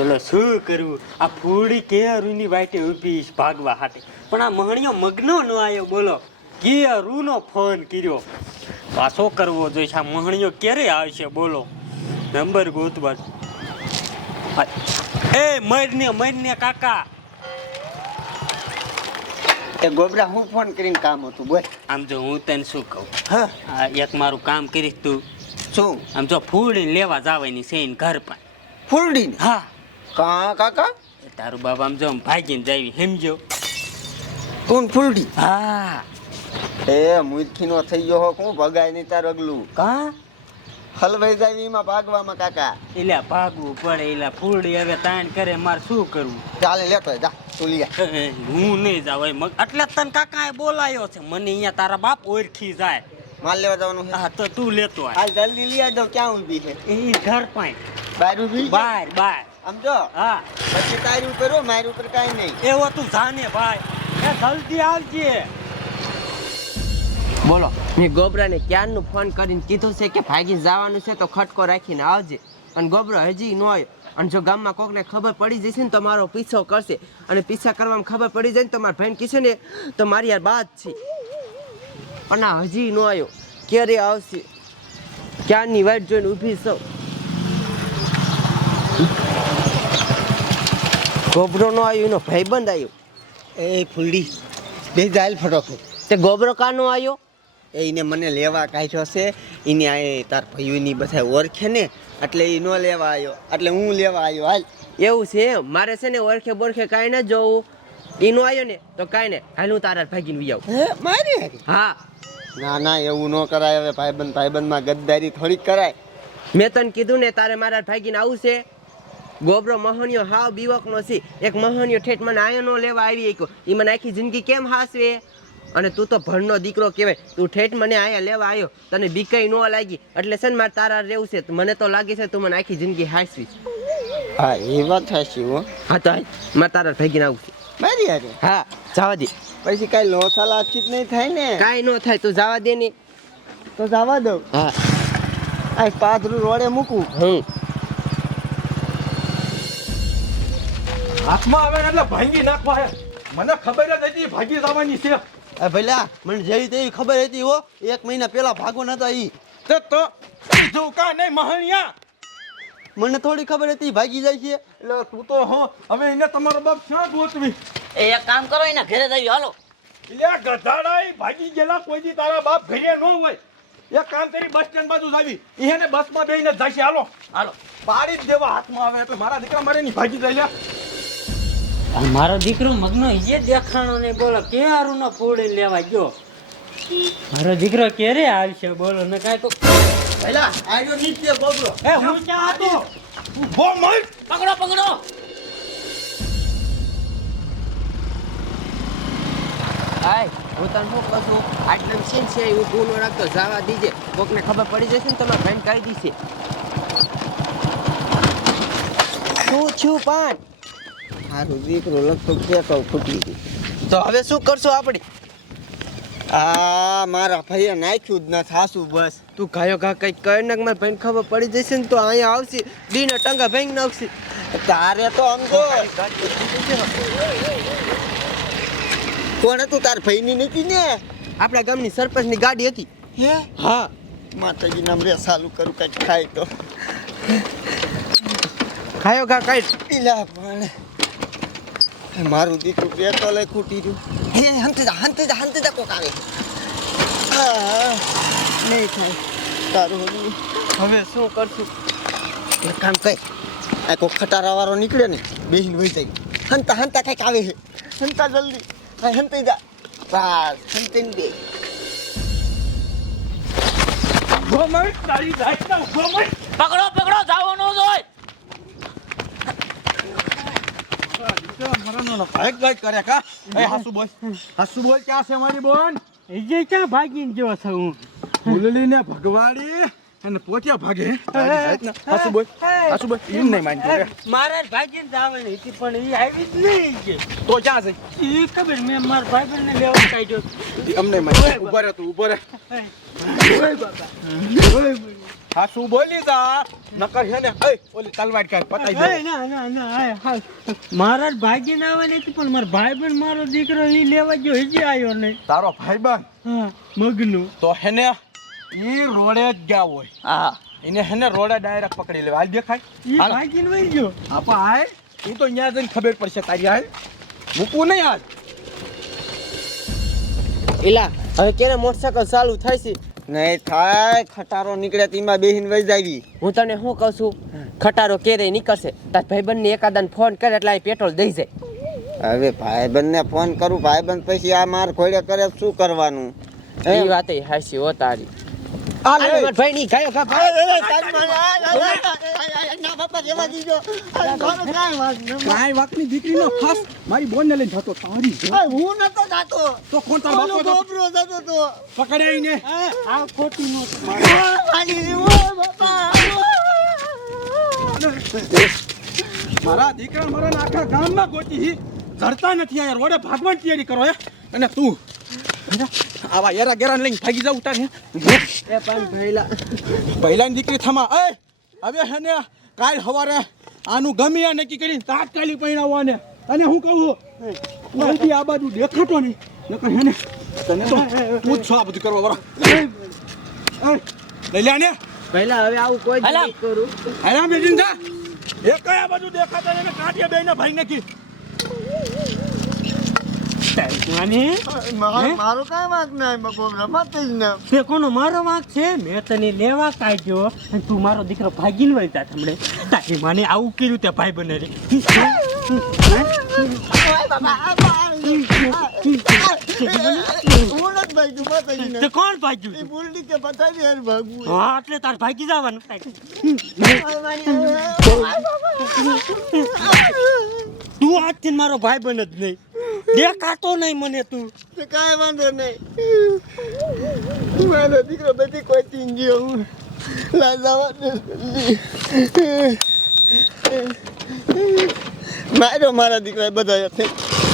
બોલો શું કરવું આ ફૂડી કેરુની વાટે ઊભી ભાગવા હાટે. પણ આ મહણિયો મગ્ન ન આવ્યો બોલો. કે અરુનો ફોન કર્યો? પાછો કરવો જોઈશે? આ મહણિયો ક્યારે આવશે બોલો. નંબર ગોતવા એ મરને મરને કાકા. એ ગોબરા હું ફોન કરીને કામ હતું બોલ. આમ જો હું તને શું કહું? હા. એક મારું કામ કરીશ તું. શું? આમ જો ફૂડી લેવા જવાની છે ઘર પણ ફૂલડીને? હા. કા કાકા? તારું બાબા આમ જો ભાગીને જાવી સમજો? તું ફૂલડી? હા. એ મૂર્ખીનો થઈ ગયો હો હું ભગાય નહીં તાર અગલું. કા? હલવાઈ જાય એમાં ભાગવામાં કાકા. એટલે ભાગવું પડે એટલે ફૂલડી હવે તાણ કરે મારે શું કરવું? ચાલે લેતો જા તું લે. એ, હું નહીં જાવ એ મગ એટલે તન તને કાકાએ બોલાયો છે. મને અહીંયા તારા બાપ ઓળખી જાય. માલ લેવા જવાનું હા તો તું લેતો હાલ જલ્દી લઈ આવજો ક્યાં ઊભી છે? એ ઘર પાઈ બાર ઊભી બાર બાર આમ જો હા. પછી તારી ઉપર મારી ઉપર કઈ નહીં. એવો તું જાને ભાઈ. એ જલ્દી આવજે. બોલો મેં ગોબરાને ક્યારનું ફોન કરીને કીધું છે કે ભાગી જવાનું છે તો ખટકો રાખીને આવજે. અને ગોબરો હજી ન આવ્યો. અને જો ગામમાં કોકને ખબર પડી જશે ને તો મારો પીછો કરશે. અને પીછા કરવામાં ખબર પડી જાય ને તો મારા ભાઈને કહેશે ને તો મારી યાર બાદ છે. પણ આ હજી ન આવ્યો. ક્યારે આવશે? ક્યારની વાટ જોઈને ઊભી સૌ ગોબરો નો આવ્યો એનો ભાઈબંધ આવ્યો. એ ફૂલડી. બે જાયલ ફટોફટ તે ગોબરો કાનો આવ્યો? એ એને મને લેવા કાઢ્યો છે. એને આ તાર ભાઈઓની બધા ઓળખે ને એટલે એ ન લેવા આવ્યો. એટલે હું લેવા આવ્યો હાલ. એવું છે મારે છે ને ઓળખે બોરખે કાંઈ ન જોવું. એનો આવ્યો ને તો કાંઈ ને. હાલ હું તારા ભાગીને બી આવું. મારે મારી હા. ના ના એવું ન કરાય. હવે ભાઈબંધ ભાઈબંધમાં ગદ્દારી થોડીક કરાય. મેં તને કીધું ને તારે મારા ભાગીને આવું છે. ગોબરો મહોનિયો હાવ બીવકનો છે. એક મહોનિયો ઠેઠ મને આયો નો લેવા આવી ગયો એ મને આખી જિંદગી કેમ હાસવે? અને તું તો ભણનો દીકરો કહેવાય. તું ઠેઠ મને આયા લેવા આવ્યો તને બીકાઈ ન લાગી. એટલે છે ને મારે તારા રહેવું છે. મને તો લાગે છે તું મને આખી જિંદગી હાસવી. હા એ વાત હાસી હો. હા તો મારે તારા ભાગીને આવું છે. મારી હારે? હા જવા દે. પછી કાંઈ લોસા લાચીત નહીં થાય ને? કાંઈ ન થાય. તું જવા દે ને. તો જવા દઉં. હા. આ પાથરું રોડે મૂકું. હું. હાથમાં આવે એટલે ભાંગી નાખવા હે. મને ખબર જ હતી ભાગી જવાની છે. એ ભલા મને જેવી તેવી ખબર હતી હો એક મહિના પહેલા ભાગો નતા ઈ. તે તો બીજું કા નહીં મહાણિયા. મને થોડી ખબર હતી ભાગી જાય છે. એટલે તું તો હો હવે એને તમારો બાપ ક્યાં ગોતવી? એ એક કામ કરો એના ઘરે જઈ હાલો. એટલે ગધાડા ઈ ભાગી ગયેલા કોઈ દી તારા બાપ ઘરે ન હોય. એક કામ કરી બસ સ્ટેન્ડ બાજુ જાવી. એને બસમાં બેહીને જશે. હાલો. હાલો. પાડી જ દેવા હાથમાં આવે એટલે મારા દીકરા મારે ની ભાગી જાય મારો દીકરો મગનો ઈજે દેખાણો ને બોલો કે હારું ફૂડી લેવા ગયો? મારો દીકરો ક્યારે આવશે બોલો ને કાંઈ તો પેલા આઈડો નીચે બોબરો એ હું ક્યાં હતો? બો મર. પકડો પકડો. હાય હું તને કહું છું? સીન છે એવું ન રાખતો જવા દીજે. કોકને ખબર પડી જશે ને તમે ભાઈ કરી દીશે. શું છું પણ મારું દીકરો લગભગ કેકો ફૂટી ગયું તો હવે શું કરશો આપણે? આ મારા ભાઈએ નાખ્યું જ ન થાશું બસ. તું ગાયો ઘા કઈ કઈ નાખ મારા ભાઈને ખબર પડી જશે ને તો અહીંયા આવશે દીને ટંગા ભાઈ નાખશે. તારે તો સમજો કોણ હતું તાર ભાઈની નથી ને? આપણા ગામની સરપંચની ગાડી હતી. હે? હા. માતાજી નામ રે ચાલુ કરું કંઈક ખાય તો. ખાયો ઘા કઈ પીલા પણ મારું દીકરું પેટ્રોલ ખૂટી રહ્યું હે હંતે જા હંતે જા હંતે જા કોક આવે. નહીં થાય. તારું હવે શું કરશું? એક કામ કર. આ કોક ખટારા વાળો નીકળે ને બેહીન વહી જાય. હંતા હંતા કંઈક આવે છે. હંતા જલ્દી. હા હંતે જા. બસ હંતે દે ઊભો મર તારી જાતના પકડો પકડો જાવો નો જોય ભાગ ભાગ કરે કા એ હાસુ બોલ હાસુ બોલ ક્યાં છે મારી બોન એ જે ક્યાં ભાગીને ગયો છું હું ફૂલડી ને ભગવાડી અને પોચા ભાગે. હાસુ બોલ. હાસુ બોલ. એમ નહીં માનતો. મારે ભાગીને જવાની હતી પણ એ આવી જ નહીં કે તો ક્યાં છે? એ ખબર મેં મારા ને લેવા કાઢ્યો. અમને માન ઊભો રહે તું ઊભો રહે. ઓય બાબા ઓય હા શું બોલી તા? નકર છે ને એ ઓલી તલવાર કાઢ પતાઈ દે ના ના ના આય, હા. મારા જ ભાગી ના આવે નથી પણ મારો ભાઈ બન મારો દીકરો ઈ લેવા ગયો હજી આવ્યો નહીં. તારો ભાઈ હા મગનું. તો હેને ઈ રોડે જ ગયા હોય. હા. એને હેને રોડે ડાયરેક્ટ પકડી લેવા હાલ દેખાય. ઈ ભાગી વહી ગયો. આપા હાય તું તો અહીંયા જઈને ખબર પડશે તારી હાલ. મૂકવું નહીં હાલ. એલા હવે કેને મોટરસાયકલ ચાલુ થાય છે? નહીં થાય ખટારો નીકળે તેમાં બેહીન વહી જાવી. હું તને શું કહું છું? ખટારો ક્યારે નીકળશે? તાર ભાઈબંધને એકાદાને ફોન કરે એટલે અહીં પેટ્રોલ દઈ જાય. હવે ભાઈબંધને ફોન કરું ભાઈબંધ પછી આ માર ખોડે કરે શું કરવાનું? એ વાત હાસી હો તારી. આ ભાઈ. ની ગાયો ગા ભાઈ. કાંઈ વાતની દીકરીનો ખાસ મારી બોનને લઈને જતો તારી. હું નતો જાતો. તો કોણ તાર બાપો ગોબરો જતો તો. પકડાય ને આ ખોટી નો મારી ઓ બાપા. મારા દીકરા મારા આખા ગામમાં ગોતી હી. ધરતા નથી આ રોડે ભાગવાન તૈયારી કરો હે. અને તું આવા એરા ગેરા લઈને ભાગી જાવ તારે એ પણ ભઈલા પહેલાની દીકરી થમા. એ હવે હે ને કાલ સવારે આનું ગમી આ નક્કી કરીને તાત્કાલિક પહેરાવવાને અને હું કહું કોઈથી આ બાજુ દેખાતો નહીં. નકર હે ને તને તો હું છો આ બધું કરવા વાળા. લઈ લે ને પહેલા હવે આવું કોઈ કરું. આરામ બેજીન જા એ કયા બાજુ દેખાતા એને કાઢીએ બેને ભાઈ નાખી મારો કાંઈ વાંક નહીં ગોબરા મત જ ને તે કોનો મારો વાંક છે? મેં તને લેવા કાઢ્યો અને તું મારો દીકરો ભાગીને વહી તા તમને. તારી મને આવું કર્યું તે ભાઈ બને રે. ને કોણ ભાગ્યું હા એટલે તાર ભાગી જવાનું તું આજથી મારો ભાઈ બન જ નહીં. દેખાતો નહીં મને તું. કાંઈ વાંધો નહીં. મારો દીકરો, બધી કોઈ તીન ગયો હું. મારો, મારા દીકરા બધા